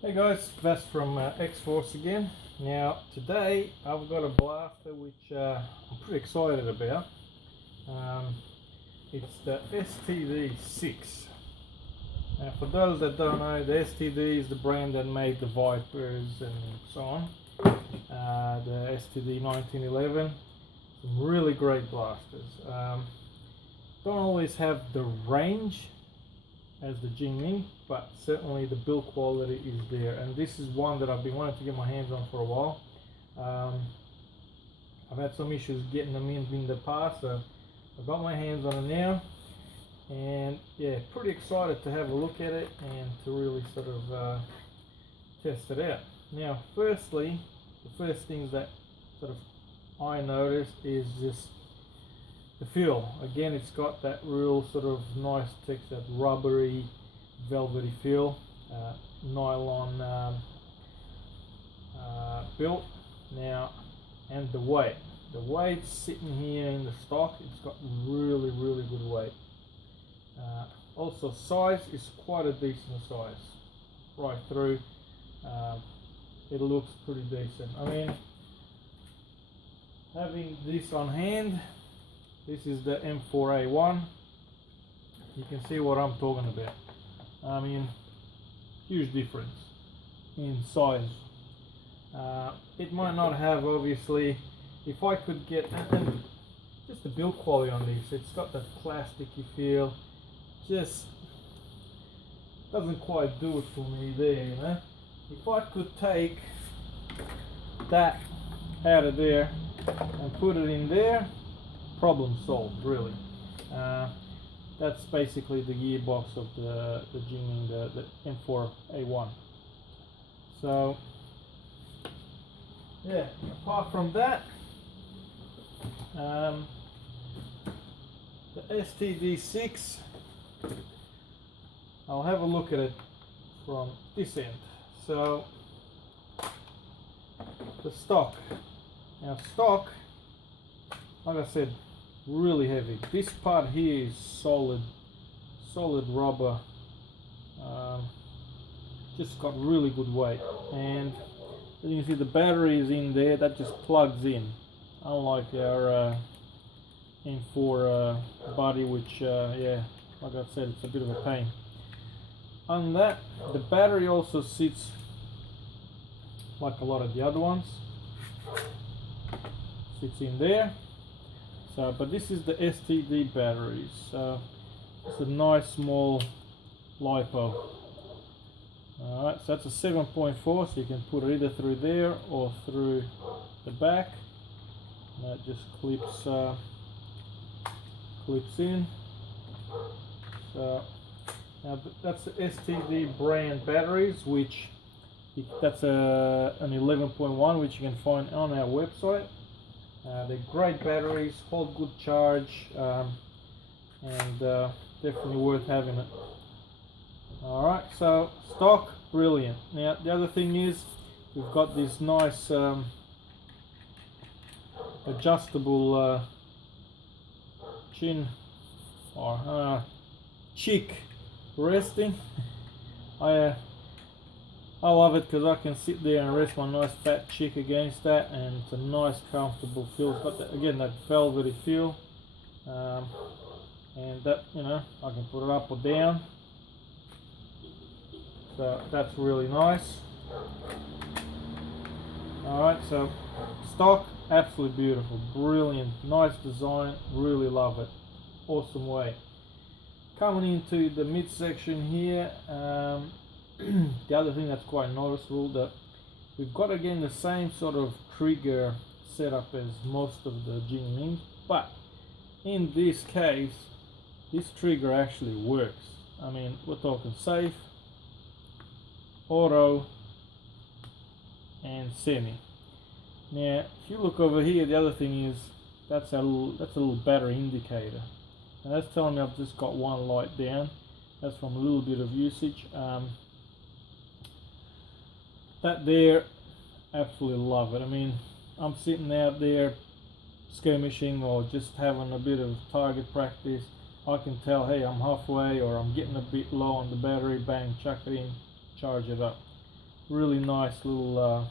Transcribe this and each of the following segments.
Hey guys, Vas from X-Force again. Now today I've got a blaster which I'm pretty excited about. Um, it's the STD6. Now for those that don't know, the STD is the brand that made the Vipers and so on. The STD 1911, some really great blasters. Don't always have the range as the Jingming, but certainly the build quality is there, and this is one that I've been wanting to get my hands on for a while. I've had some issues getting them in the past, so I've got my hands on it now, and yeah, pretty excited to have a look at it and to really sort of test it out. Now firstly, the first things that sort of I noticed is just the feel. Again, it's got that real sort of nice texture, that rubbery, velvety feel, nylon built. Now, and the weight. The weight sitting here in the stock, it's got really good weight. Also, size is quite a decent size, right through. It looks pretty decent. I mean, having this on hand. This is the M4A1. You can see what I'm talking about. I mean, huge difference in size. It might not have, obviously, if I could get, and just the build quality on this, it's got that plasticky feel, just doesn't quite do it for me there, you know. If I could take that out of there and put it in there, problem solved, really. That's basically the gearbox of the Jingming, the M4A1. So yeah, apart from that, the STD6, I'll have a look at it from this end. So the stock. Now stock, like I said, really heavy. This part here is solid rubber. Just got really good weight, and you can see the battery is in there. That just plugs in, unlike our M4 body, which yeah, like I said, it's a bit of a pain. On that, the battery also sits like a lot of the other ones. Sits in there. So, but this is the STD batteries. So it's a nice small LiPo. Alright, so that's a 7.4, so you can put it either through there or through the back. And that just clips in. So now that's the STD brand batteries, which that's an 11.1, which you can find on our website. They're great batteries, hold good charge, and definitely worth having it. Alright, so stock, brilliant. Now the other thing is, we've got this nice adjustable chin or cheek resting. I love it because I can sit there and rest my nice fat cheek against that, and it's a nice comfortable feel. It's got that, again, that velvety feel, and that, you know, I can put it up or down, so that's really nice. Alright, so stock, absolutely beautiful, brilliant, nice design, really love it, awesome weight. Coming into the midsection here, the other thing that's quite noticeable, that we've got again the same sort of trigger setup as most of the Jingming, but in this case, this trigger actually works. I mean, we're talking safe, auto, and semi. Now, if you look over here, the other thing is that's a little battery indicator, and that's telling me I've just got one light down. That's from a little bit of usage. That there, absolutely love it. I mean, I'm sitting out there skirmishing or just having a bit of target practice. I can tell, hey, I'm halfway or I'm getting a bit low on the battery, bang, chuck it in, charge it up. really nice little,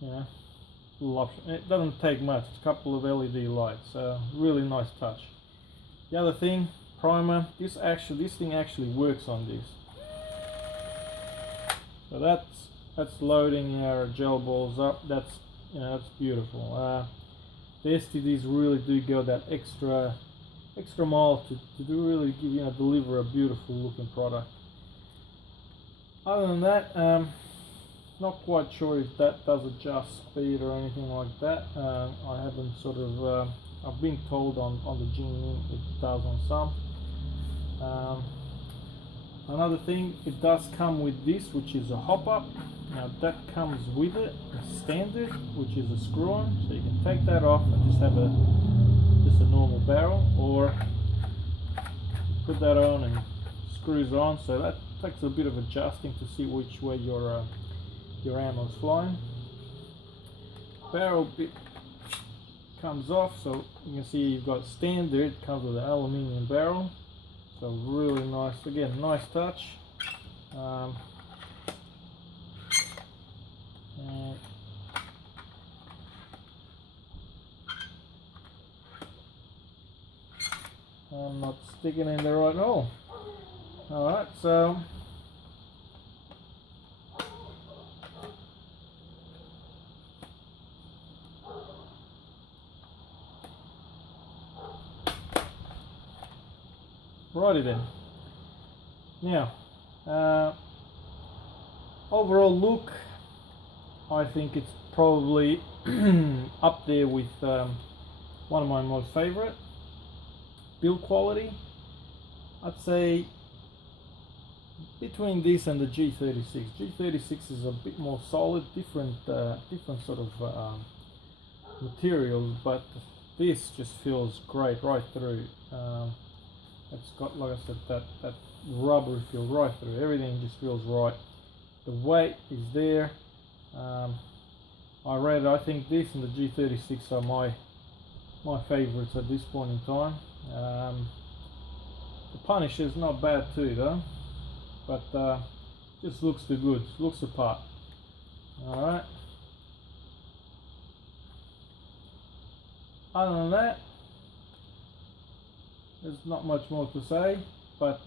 you know, little option. It doesn't take much. It's a couple of LED lights. So really nice touch. The other thing, primer. This thing actually works on this. So that's loading our gel balls up. That's that's beautiful. The STDs really do go that extra mile to do really give deliver a beautiful looking product. Other than that, not quite sure if that does adjust speed or anything like that. I haven't sort of I've been told on the Genie it does on some. Another thing, it does come with this, which is a hop up. Now that comes with it, standard, which is a screw on, so you can take that off and just have a normal barrel, or put that on and screws on. So that takes a bit of adjusting to see which way your ammo is flying. Barrel bit comes off, so you can see you've got standard, comes with an aluminium barrel. So really nice, again, nice touch. And I'm not sticking in there right at all. Alright, so righty then. Now, overall look, I think it's probably up there with one of my most favorite. Build quality, I'd say between this and the G36. G36 is a bit more solid, different sort of materials, but this just feels great right through. It's got, like I said, that rubber feel right through. Everything just feels right. The weight is there. I think this and the G36 are my favorites at this point in time. The Punisher's not bad too though, but just looks too good, looks the part. Alright. Other than that, there's not much more to say, but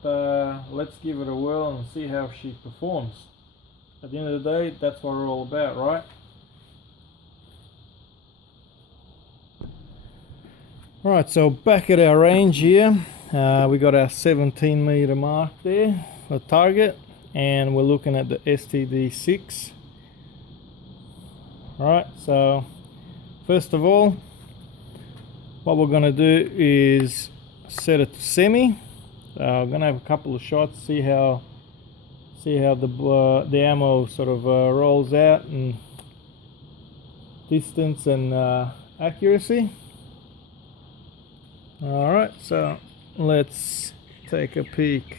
let's give it a whirl and see how she performs. At the end of the day, that's what we're all about, right? Right, so back at our range here, we got our 17 meter mark there, the target, and we're looking at the STD6. Alright, so first of all, what we're going to do is set it to semi. I'm going to have a couple of shots, see how the ammo sort of rolls out, and distance and accuracy. Alright, so let's take a peek.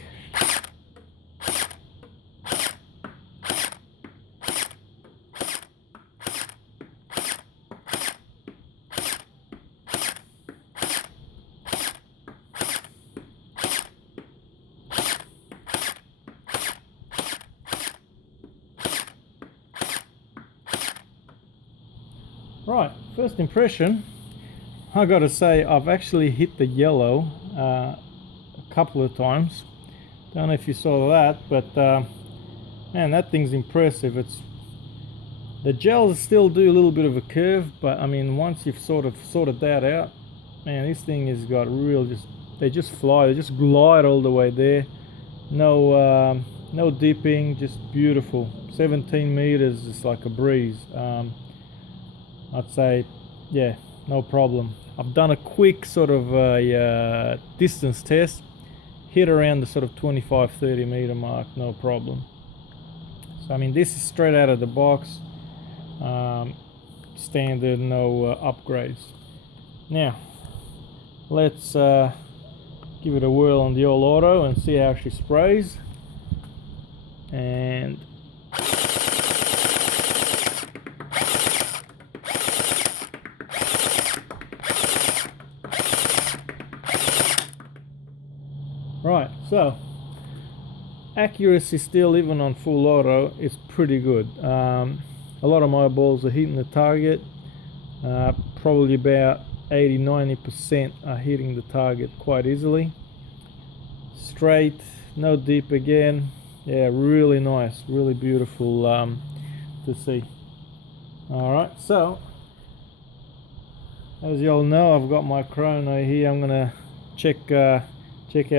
Right, first impression, I gotta say I've actually hit the yellow a couple of times. Don't know if you saw that, but man, that thing's impressive. The gels still do a little bit of a curve, but I mean, once you've sort of sorted that out, man, this thing has got real, they just fly, they just glide all the way there. No dipping, just beautiful. 17 meters is like a breeze. I'd say, yeah, no problem. I've done a quick sort of distance test, hit around the sort of 25-30 meter mark, no problem. So I mean, this is straight out of the box, standard, no upgrades. Now let's give it a whirl on the all auto and see how she sprays. And right, so accuracy still, even on full auto, is pretty good. A lot of my balls are hitting the target. Probably about 80-90% are hitting the target quite easily. Straight, no deep again. Yeah, really nice, really beautiful to see. Alright, so as you all know, I've got my Chrono here. I'm gonna check out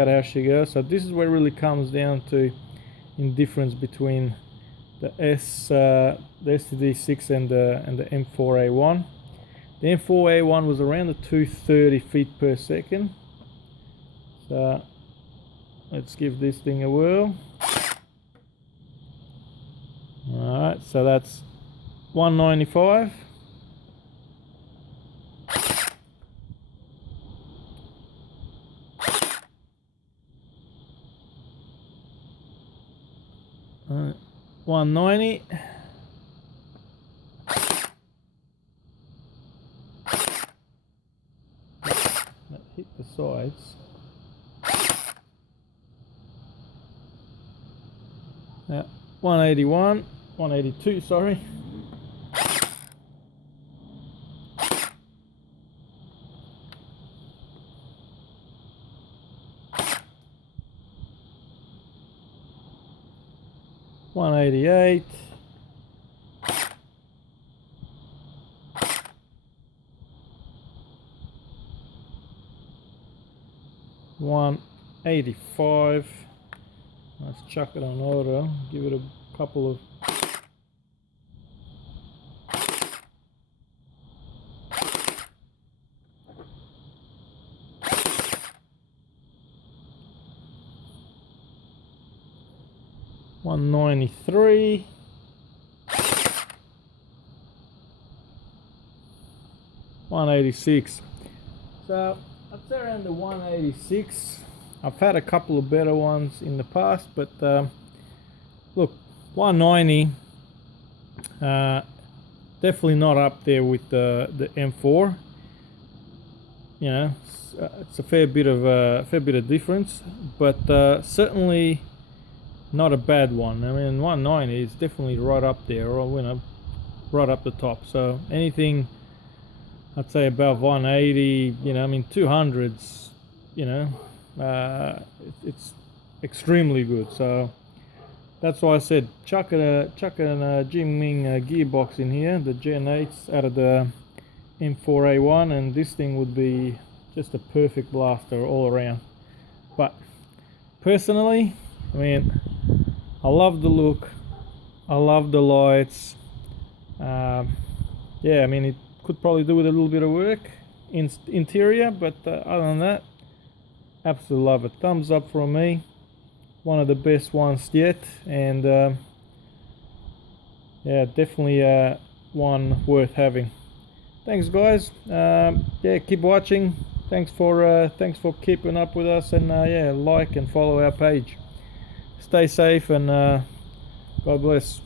how she goes. So this is where it really comes down to in difference between the STD6 and the M4A1. The M4A1 was around the 230 feet per second. So let's give this thing a whirl. Alright, so that's 195. All right, 190. That hit the sides. Yeah, 181, 182, sorry. $188. $185. Let's chuck it on auto. Give it a couple of $193. $186. So I'd say around the 186. I've had a couple of better ones in the past, but look, 190, definitely not up there with the M4. You know, it's a fair bit of difference, but certainly not a bad one. I mean, 190 is definitely right up there, or you know, right up the top. So anything I'd say above 180, you know, I mean 200s, you know, it's extremely good. So that's why I said chuck a Jingming gearbox in here, the Gen 8s out of the M4A1, and this thing would be just a perfect blaster all around. But personally, I mean, I love the look, I love the lights. Yeah, I mean, it could probably do with a little bit of work in interior, but other than that, absolutely love it. Thumbs up from me. One of the best ones yet, and yeah, definitely one worth having. Thanks, guys. Yeah, keep watching. Thanks for keeping up with us, and yeah, like and follow our page. Stay safe, and God bless.